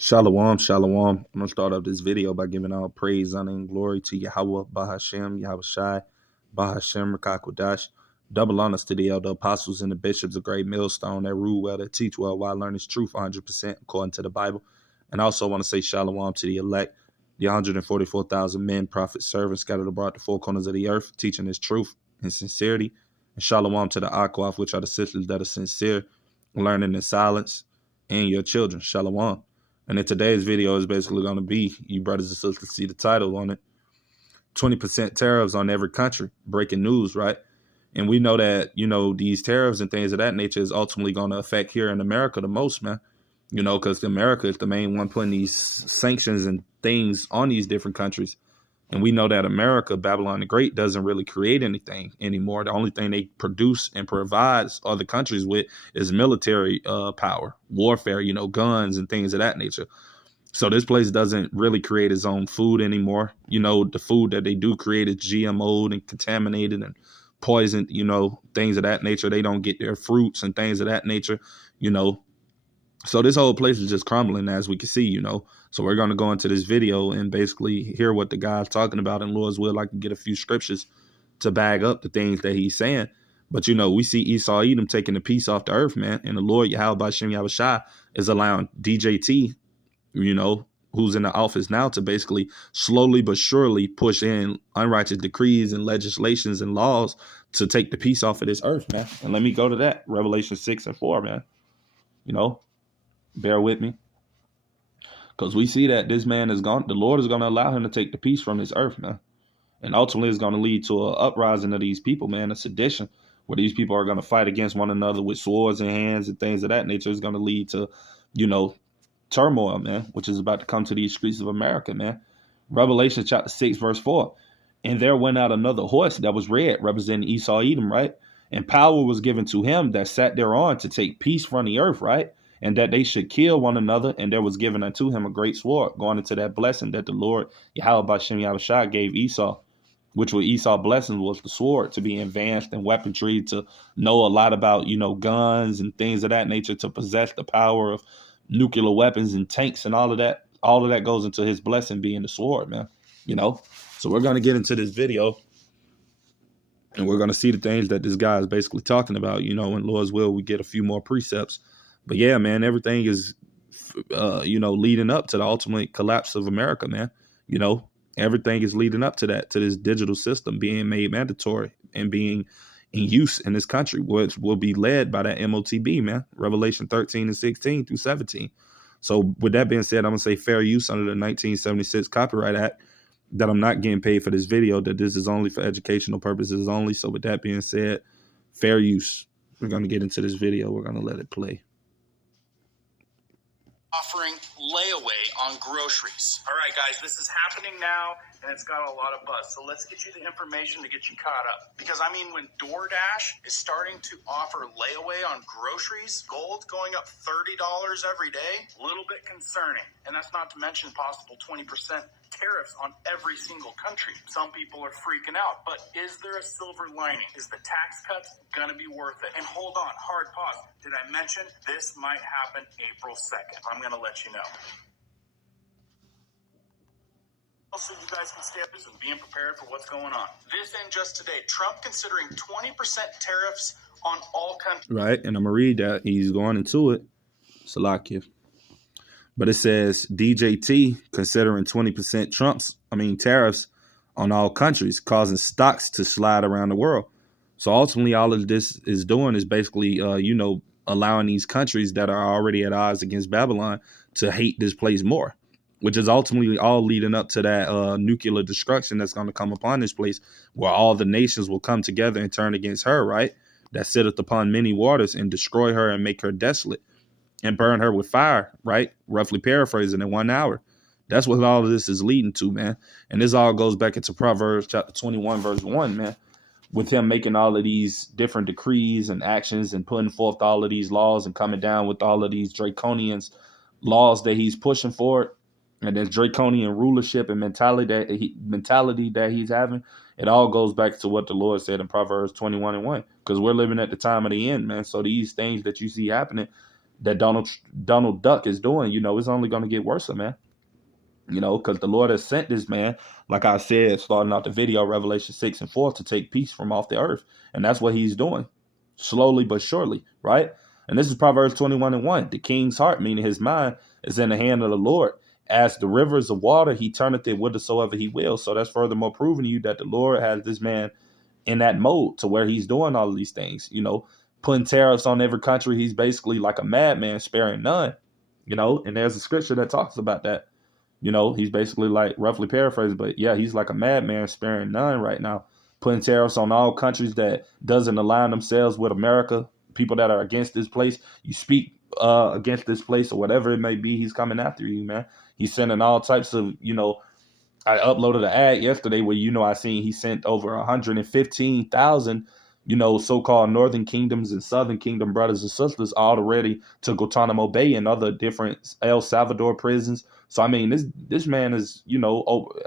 Shalom, shalom. I'm going to start off this video by giving all praise, honor, and glory to Yahweh, Bahashem, Yahweh Shai, Bahashem, Rakakwadash. Double honors to the elder apostles and the bishops of Great Millstone that rule well, that teach well, while learning truth 100% according to the Bible. And I also want to say shalom to the elect, the 144,000 men, prophets, servants scattered abroad the four corners of the earth, teaching this truth and sincerity. And shalom to the Akwaf, which are the sisters that are sincere, learning in silence, and your children. Shalom. And in today's video is basically going to be, you brothers and sisters see the title on it, 20% tariffs on every country. Breaking news, right? And we know that, these tariffs and things of that nature is ultimately going to affect here in America the most, man. Because America is the main one putting these sanctions and things on these different countries. And we know that America, Babylon the Great, doesn't really create anything anymore. The only thing they produce and provides other countries with is military power, warfare, guns and things of that nature. So this place doesn't really create its own food anymore. The food that they do create is GMO'd and contaminated and poisoned, things of that nature. They don't get their fruits and things of that nature, So this whole place is just crumbling, as we can see, So we're going to go into this video and basically hear what the guy's talking about. And Lord's will, I can get a few scriptures to bag up the things that he's saying. But, we see Esau Edom taking the peace off the earth, man. And the Lord, Yahweh Bashem Yahweh Shai, is allowing DJT, who's in the office now, to basically slowly but surely push in unrighteous decrees and legislations and laws to take the peace off of this earth, man. And let me go to that. Revelation 6:4, man. Bear with me. Because we see that this man is gone. The Lord is going to allow him to take the peace from this earth, man. And ultimately it's going to lead to an uprising of these people, man, a sedition, where these people are going to fight against one another with swords in hands and things of that nature. Is going to lead to, turmoil, man, which is about to come to these streets of America, man. Revelation chapter 6:4. And there went out another horse that was red, representing Esau Edom, right? And power was given to him that sat thereon to take peace from the earth, right? And that they should kill one another. And there was given unto him a great sword, going into that blessing that the Lord, Yahweh Bashem Yahweh Shai, gave Esau, which with Esau's blessing was the sword, to be advanced in weaponry, to know a lot about, guns and things of that nature, to possess the power of nuclear weapons and tanks and all of that. All of that goes into his blessing being the sword, man. So we're going to get into this video and we're going to see the things that this guy is basically talking about, in Lord's will, we get a few more precepts. But yeah, man, everything is, leading up to the ultimate collapse of America, man. Everything is leading up to that, to this digital system being made mandatory and being in use in this country, which will be led by that MOTB, man. Revelation 13:16-17. So with that being said, I'm going to say fair use under the 1976 Copyright Act, that I'm not getting paid for this video, that this is only for educational purposes only. So with that being said, fair use. We're going to get into this video. We're going to let it play. Offering layaway on groceries. All right, guys, this is happening now, and it's got a lot of buzz. So let's get you the information to get you caught up. Because, when DoorDash is starting to offer layaway on groceries, gold going up $30 every day, a little bit concerning. And that's not to mention possible 20% tariffs on every single country. Some people are freaking out, but is there a silver lining? Is the tax cuts going to be worth it? And hold on, hard pause. Did I mention this might happen April 2nd? I'm going to let you know. So you guys can stay up and being prepared for what's going on. This and just today, Trump considering 20% tariffs on all countries. Right, and I'm going to read that. He's going into it. Salakia. But it says DJT considering 20% tariffs on all countries, causing stocks to slide around the world. So ultimately, all of this is doing is basically, allowing these countries that are already at odds against Babylon to hate this place more, which is ultimately all leading up to that nuclear destruction that's going to come upon this place, where all the nations will come together and turn against her, right? That sitteth upon many waters, and destroy her and make her desolate and burn her with fire, right? Roughly paraphrasing in 1 hour. That's what all of this is leading to, man. And this all goes back into Proverbs chapter 21:1, man, with him making all of these different decrees and actions and putting forth all of these laws and coming down with all of these draconian laws that he's pushing forward. And this draconian rulership and mentality that he's having, it all goes back to what the Lord said in Proverbs 21:1, because we're living at the time of the end, man. So these things that you see happening, that Donald Duck is doing, it's only going to get worse, man. Because the Lord has sent this man, like I said, starting out the video, Revelation 6 and 4, to take peace from off the earth. And that's what he's doing, slowly but surely, right? And this is Proverbs 21 and 1. The king's heart, meaning his mind, is in the hand of the Lord. As the rivers of water, he turneth it whithersoever he will. So that's furthermore proving to you that the Lord has this man in that mode to where he's doing all of these things, putting tariffs on every country. He's basically like a madman, sparing none, and there's a scripture that talks about that. He's basically, like, roughly paraphrased, but yeah, he's like a madman, sparing none right now, putting tariffs on all countries that doesn't align themselves with America, people that are against this place. You speak against this place or whatever it may be, he's coming after you, man. He's sending all types of, I uploaded an ad yesterday where, I seen he sent over 115,000, so-called Northern Kingdoms and Southern Kingdom brothers and sisters already to Guantanamo Bay and other different El Salvador prisons. So, I mean, this man is,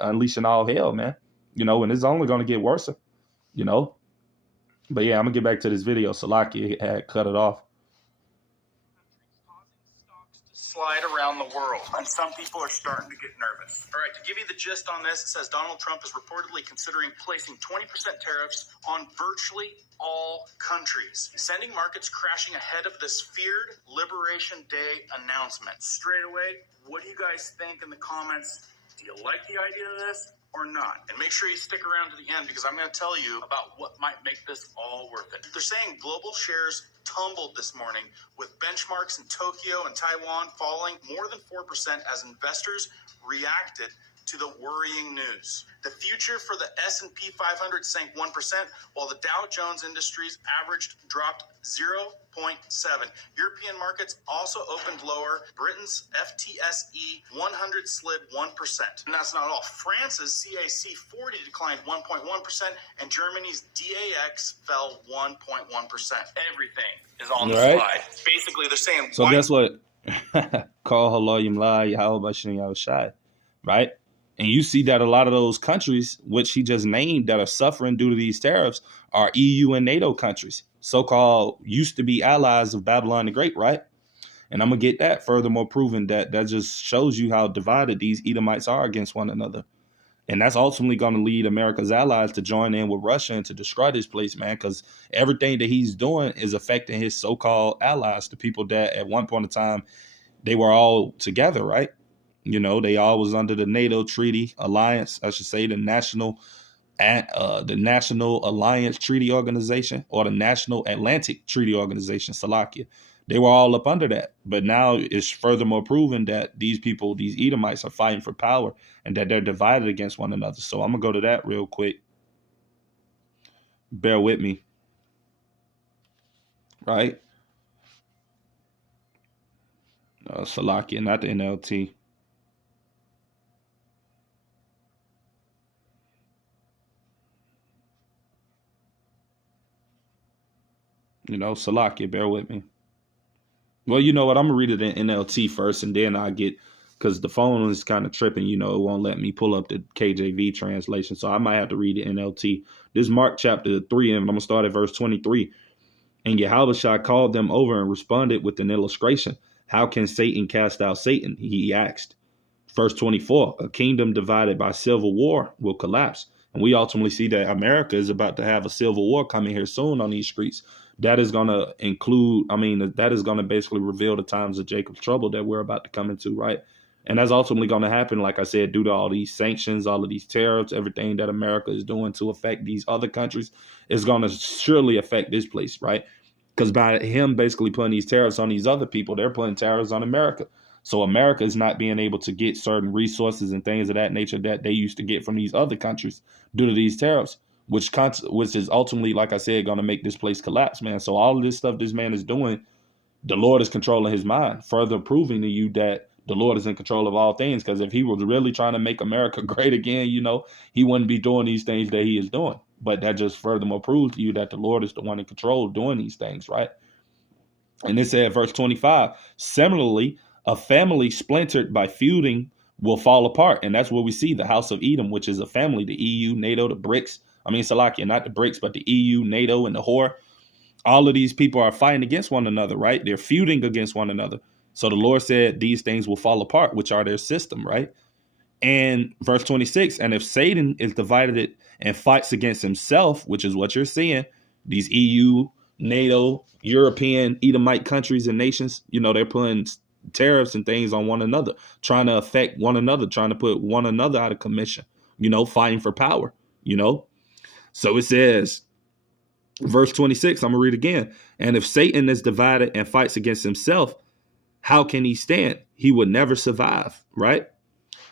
unleashing all hell, man, and it's only going to get worse, But yeah, I'm going to get back to this video. Salaki had cut it off. Slide around the world, and some people are starting to get nervous. All right, to give you the gist on this, it says Donald Trump is reportedly considering placing 20% tariffs on virtually all countries, sending markets crashing ahead of this feared Liberation Day announcement. Straight away, what do you guys think in the comments? Do you like the idea of this or not? And make sure you stick around to the end, because I'm going to tell you about what might make this all worth it. They're saying global shares tumbled this morning, with benchmarks in Tokyo and Taiwan falling more than 4% as investors reacted to the worrying news. The future for the S&P 500 sank 1%, while the Dow Jones Industries average dropped 0.7. European markets also opened lower. Britain's FTSE 100 slid 1%. And that's not all. France's CAC 40 declined 1.1%, and Germany's DAX fell 1.1%. Everything is on the slide. Basically, they're saying... So guess what? Call Haloyim La Yahweh Shai, right? And you see that a lot of those countries, which he just named, that are suffering due to these tariffs are EU and NATO countries, so-called used to be allies of Babylon the Great, right? And I'm going to get that furthermore proven that just shows you how divided these Edomites are against one another. And that's ultimately going to lead America's allies to join in with Russia and to destroy this place, man, because everything that he's doing is affecting his so-called allies, the people that at one point in time, they were all together, right? They all was under the NATO Treaty Alliance, I should say, the National Alliance Treaty Organization, or the National Atlantic Treaty Organization, Salakia. They were all up under that. But now it's furthermore proven that these people, these Edomites, are fighting for power and that they're divided against one another. So I'm going to go to that real quick. Bear with me. Right? Salakia, not the NLT. Salakia, bear with me. Well, you know what? I'm going to read it in NLT first, and then I get, because the phone is kind of tripping, it won't let me pull up the KJV translation, so I might have to read the NLT. This is Mark chapter 3, and I'm going to start at verse 23. And Yahushua called them over and responded with an illustration. How can Satan cast out Satan? He asked. Verse 24, a kingdom divided by civil war will collapse. And we ultimately see that America is about to have a civil war coming here soon on these streets. That is going to include, that is going to basically reveal the times of Jacob's trouble that we're about to come into, right? And that's ultimately going to happen, like I said, due to all these sanctions, all of these tariffs, everything that America is doing to affect these other countries is going to surely affect this place, right? Because by him basically putting these tariffs on these other people, they're putting tariffs on America. So America is not being able to get certain resources and things of that nature that they used to get from these other countries due to these tariffs, which is ultimately, like I said, going to make this place collapse, man. So all of this stuff this man is doing, the Lord is controlling his mind, further proving to you that the Lord is in control of all things. Because if he was really trying to make America great again, he wouldn't be doing these things that he is doing. But that just furthermore proves to you that the Lord is the one in control of doing these things, right? And it said, verse 25, similarly, a family splintered by feuding will fall apart. And that's where we see the house of Edom, which is a family, the EU, NATO, the BRICS. Salakia, not the BRICS, but the EU, NATO, and the whore. All of these people are fighting against one another, right? They're feuding against one another. So the Lord said these things will fall apart, which are their system, right? And verse 26, and if Satan is divided and fights against himself, which is what you're seeing, these EU, NATO, European, Edomite countries and nations, they're putting tariffs and things on one another, trying to affect one another, trying to put one another out of commission, fighting for power, So it says, verse 26, I'm going to read again. And if Satan is divided and fights against himself, how can he stand? He would never survive, right?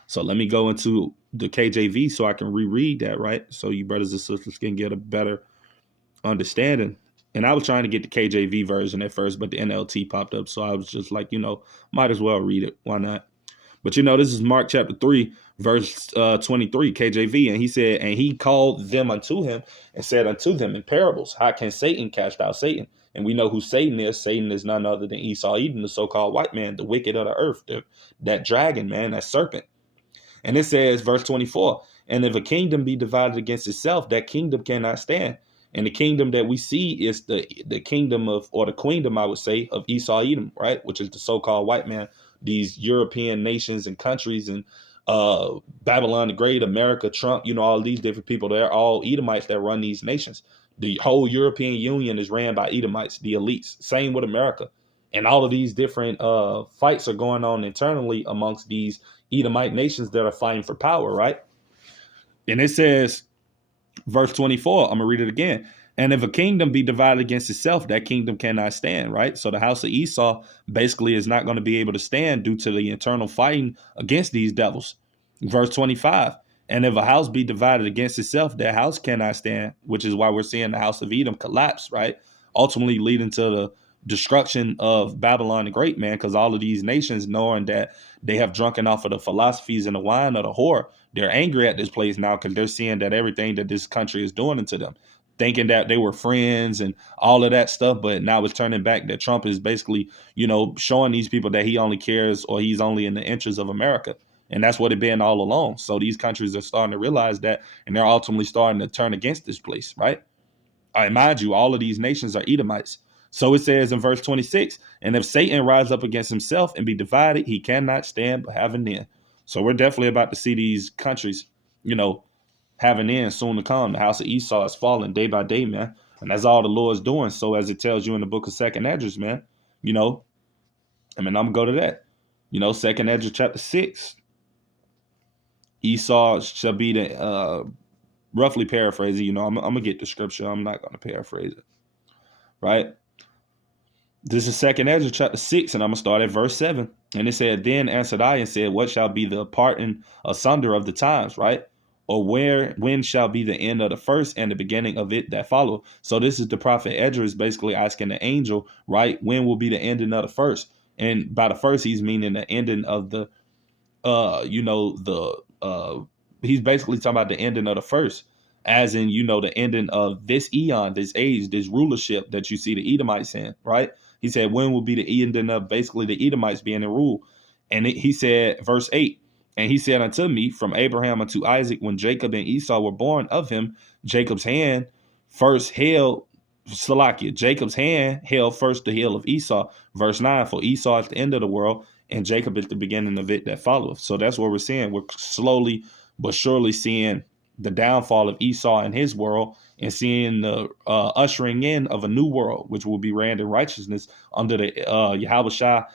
So let me go into the KJV so I can reread that, right? So you brothers and sisters can get a better understanding. And I was trying to get the KJV version at first, but the NLT popped up. So I was just like, might as well read it. Why not? But this is Mark chapter 3, verse 23, KJV. And he said, and he called them unto him and said unto them in parables, how can Satan cast out Satan? And we know who Satan is. Satan is none other than Esau, Edom, the so-called white man, the wicked of the earth, that dragon, man, that serpent. And it says, verse 24, and if a kingdom be divided against itself, that kingdom cannot stand. And the kingdom that we see is the kingdom of, or the queendom, I would say, of Esau, Edom, right? Which is the so-called white man, these European nations and countries, and Babylon the Great, America, Trump, all these different people. They're all Edomites that run these nations. The whole European Union is ran by Edomites, the elites. Same with America. And all of these different fights are going on internally amongst these Edomite nations that are fighting for power, right? And it says, verse 24, I'm going to read it again. And if a kingdom be divided against itself, that kingdom cannot stand, right? So the house of Esau basically is not going to be able to stand due to the internal fighting against these devils. Verse 25, and if a house be divided against itself, that house cannot stand, which is why we're seeing the house of Edom collapse, right? Ultimately leading to the destruction of Babylon the Great, man, because all of these nations, knowing that they have drunken off of the philosophies and the wine of the whore, they're angry at this place now because they're seeing that everything that this country is doing to them, thinking that they were friends and all of that stuff. But now it's turning back that Trump is basically, showing these people that he only cares, or he's only in the interests of America. And that's what it's been all along. So these countries are starting to realize that, and they're ultimately starting to turn against this place, right? I mind you, all of these nations are Edomites. So it says in verse 26, and if Satan rise up against himself and be divided, he cannot stand but have an end. So we're definitely about to see these countries, have an end soon to come. The house of Esau is falling day by day, man. And that's all the Lord's doing. So as it tells you in the book of 2nd Esdras, man, I'm going to go to that. 2nd Esdras chapter 6. Esau shall be the, roughly paraphrasing, I'm going to get the scripture. I'm not going to paraphrase it. Right? This is 2nd Esdras chapter 6, and I'm going to start at verse 7. And it said, then answered I and said, what shall be the parting asunder of the times, right? Or when shall be the end of the first and the beginning of it that follow? So this is the prophet Esdras basically asking the angel, right? When will be the ending of the first? And by the first, he's meaning the ending of the, he's basically talking about the ending of the first, as in, the ending of this eon, this age, this rulership that you see the Edomites in, right? He said, when will be the ending of basically the Edomites being in rule? And he said, verse 8, and he said unto me, from Abraham unto Isaac, when Jacob and Esau were born of him, Jacob's hand first held, Jacob's hand held first the heel of Esau. Verse 9, for Esau is the end of the world, and Jacob is the beginning of it that followeth. So that's what we're seeing. We're slowly but surely seeing the downfall of Esau and his world, and seeing the ushering in of a new world, which will be ran in righteousness under the Yahushua,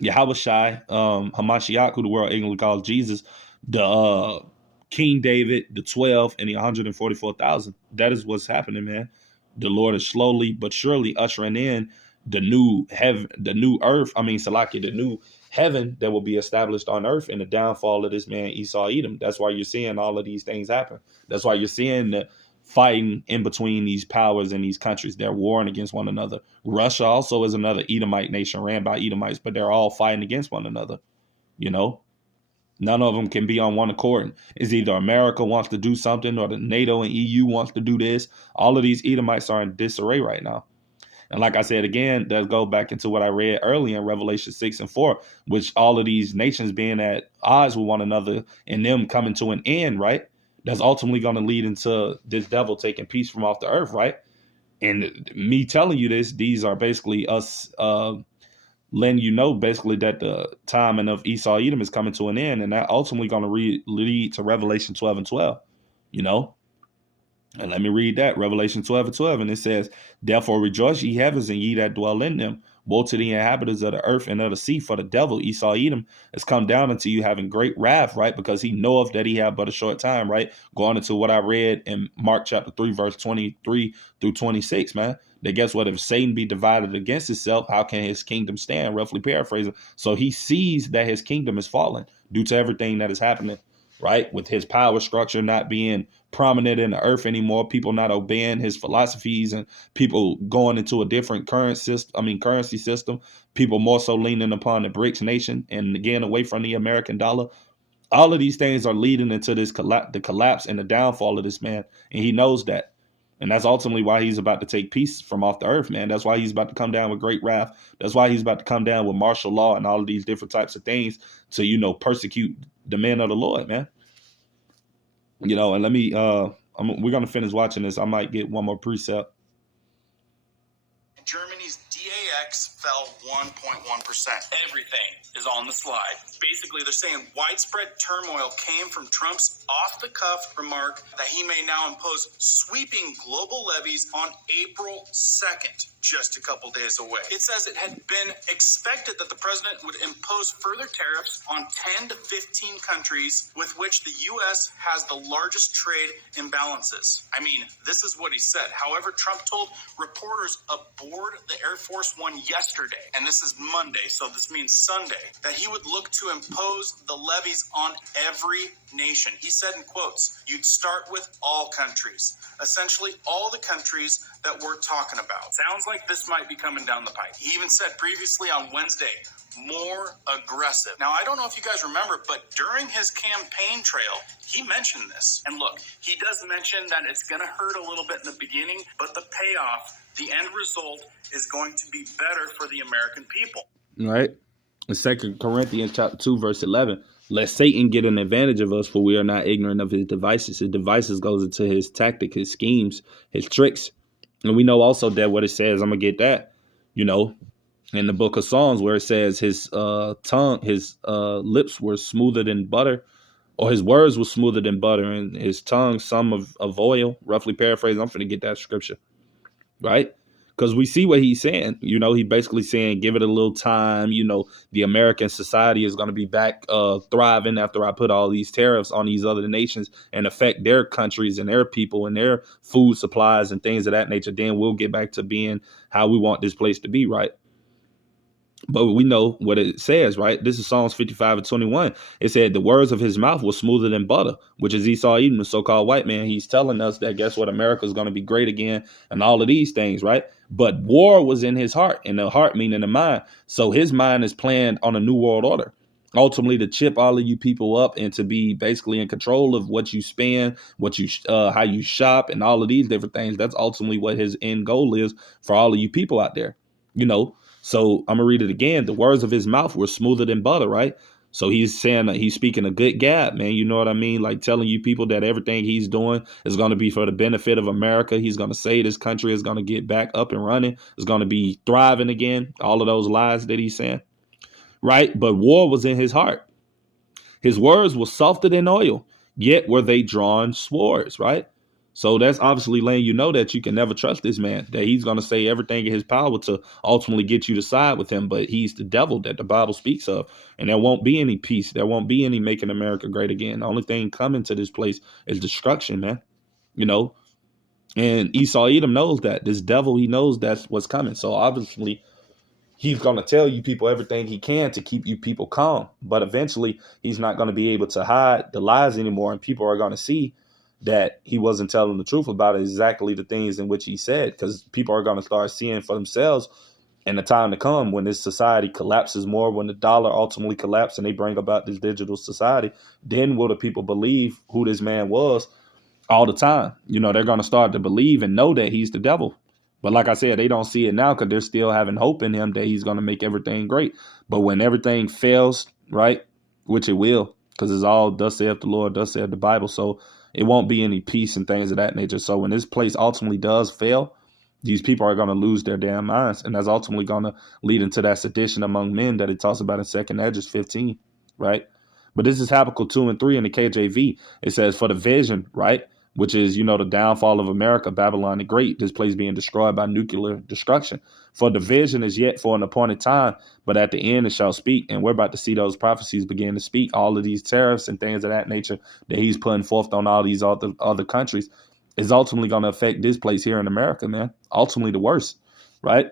Hamashiach, who the world ignorantly calls Jesus, the King David, the 12, and the 144,000. That is what's happening, man. The Lord is slowly but surely ushering in the new heaven, the new earth. The new heaven that will be established on earth, and the downfall of this man Esau Edom. That's why you're seeing all of these things happen. That's why you're seeing the fighting in between these powers and these countries. They're warring against one another. Russia also is another Edomite nation ran by Edomites, but they're all fighting against one another. None of them can be on one accord. It's either America wants to do something, or the NATO and EU wants to do this. All of these Edomites are in disarray right now. And like I said, again, that go back into what I read earlier in Revelation 6 and 4, which all of these nations being at odds with one another and them coming to an end, right? That's ultimately going to lead into this devil taking peace from off the earth, right? And me telling you this, these are basically us letting you know basically that the timing of Esau Edom is coming to an end, and that ultimately going to lead to Revelation 12 and 12, you know. And let me read that, Revelation 12 and 12. And it says, therefore rejoice, ye heavens, and ye that dwell in them. Woe to the inhabitants of the earth and of the sea, for the devil, Esau Edom, has come down unto you having great wrath, right? Because he knoweth that he have but a short time, right? Going into what I read in Mark chapter 3, verse 23 through 26, man. That guess what? If Satan be divided against himself, how can his kingdom stand? Roughly paraphrasing. So he sees that his kingdom is falling due to everything that is happening, right? With his power structure not being prominent in the earth anymore, people not obeying his philosophies, and people going into a different currency system, people more so leaning upon the BRICS nation and again away from the American dollar. All of these things are leading into this the collapse and the downfall of this man, and he knows that. And that's ultimately why he's about to take peace from off the earth, man. That's why he's about to come down with great wrath. That's why he's about to come down with martial law and all of these different types of things to, persecute the men of the Lord, man. And let me, we're going to finish watching this. I might get one more precept. Germany's DAX fell 1.1%. Everything is on the slide. Basically, they're saying widespread turmoil came from Trump's off-the-cuff remark that he may now impose sweeping global levies on April 2nd, just a couple days away. It says it had been expected that the president would impose further tariffs on 10 to 15 countries with which the U.S. has the largest trade imbalances. I mean, this is what he said. However, Trump told reporters aboard the Air Force One yesterday, and this is Monday, so this means Sunday, that he would look to impose the levies on every nation. He said in quotes, you'd start with all countries, essentially all the countries that we're talking about. Sounds like this might be coming down the pipe. He even said previously on Wednesday, more aggressive. Now, I don't know if you guys remember, but during his campaign trail, he mentioned this. And look, he does mention that it's going to hurt a little bit in the beginning, but the payoff, the end result, is going to be better for the American people. Right. In 2 Corinthians chapter 2, verse 11, let Satan get an advantage of us, for we are not ignorant of his devices. His devices goes into his tactic, his schemes, his tricks. And we know also that what it says, I'm going to get that, in the book of Psalms, where it says his lips were smoother than butter, or his words were smoother than butter, and his tongue some of oil, roughly paraphrased. I'm going to get that scripture, right? Because we see what he's saying. He basically saying, give it a little time. The American society is going to be back thriving after I put all these tariffs on these other nations and affect their countries and their people and their food supplies and things of that nature. Then we'll get back to being how we want this place to be, right? But we know what it says, right? This is Psalms 55 and 21. It said the words of his mouth were smoother than butter, which is Esau Edom, the so-called white man. He's telling us that guess what? America is going to be great again and all of these things, right? But war was in his heart, and the heart meaning the mind. So his mind is planned on a new world order, ultimately to chip all of you people up and to be basically in control of what you spend, how you shop, and all of these different things. That's ultimately what his end goal is for all of you people out there, So I'm going to read it again. The words of his mouth were smoother than butter, right? So he's saying that he's speaking a good gab, man. You know what I mean? Like telling you people that everything he's doing is going to be for the benefit of America. He's going to say this country is going to get back up and running. It's going to be thriving again. All of those lies that he's saying, right? But war was in his heart. His words were softer than oil, yet were they drawn swords, right? So that's obviously letting you know that you can never trust this man, that he's going to say everything in his power to ultimately get you to side with him. But he's the devil that the Bible speaks of. And there won't be any peace. There won't be any making America great again. The only thing coming to this place is destruction, man. And Esau Edom knows that. This devil, he knows that's what's coming. So obviously he's going to tell you people everything he can to keep you people calm. But eventually he's not going to be able to hide the lies anymore. And people are going to see that he wasn't telling the truth about exactly the things in which he said, because people are going to start seeing for themselves in the time to come when this society collapses more, when the dollar ultimately collapses and they bring about this digital society. Then will the people believe who this man was all the time? They're going to start to believe and know that he's the devil. But like I said, they don't see it now because they're still having hope in him that he's going to make everything great. But when everything fails, right, which it will, because it's all thus saith the Lord, thus saith the Bible. So it won't be any peace and things of that nature. So when this place ultimately does fail, These people are going to lose their damn minds. And that's ultimately going to lead into that sedition among men that it talks about in 2nd Esdras 15, right? But this is Habakkuk 2 and 3 in the KJV. It says, for the vision, right, which is, the downfall of America, Babylon the Great, this place being destroyed by nuclear destruction. For the vision is yet for an appointed time, but at the end it shall speak. And we're about to see those prophecies begin to speak. All of these tariffs and things of that nature that he's putting forth on all these other countries is ultimately going to affect this place here in America, man. Ultimately the worst, right?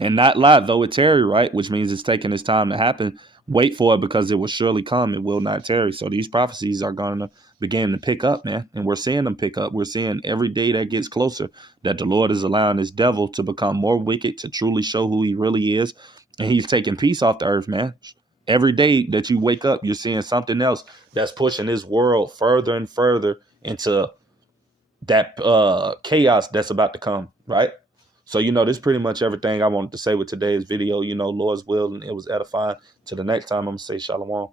And not lie, though it tarry, right? Which means it's taking its time to happen. Wait for it because it will surely come. It will not tarry. So these prophecies are going to begin to pick up, man. And we're seeing them pick up. We're seeing every day that gets closer that the Lord is allowing this devil to become more wicked, to truly show who he really is. And he's taking peace off the earth, man. Every day that you wake up, you're seeing something else that's pushing this world further and further into that chaos that's about to come, right? So, this is pretty much everything I wanted to say with today's video. Lord's will, and it was edifying. Till the next time, I'm going to say shalom.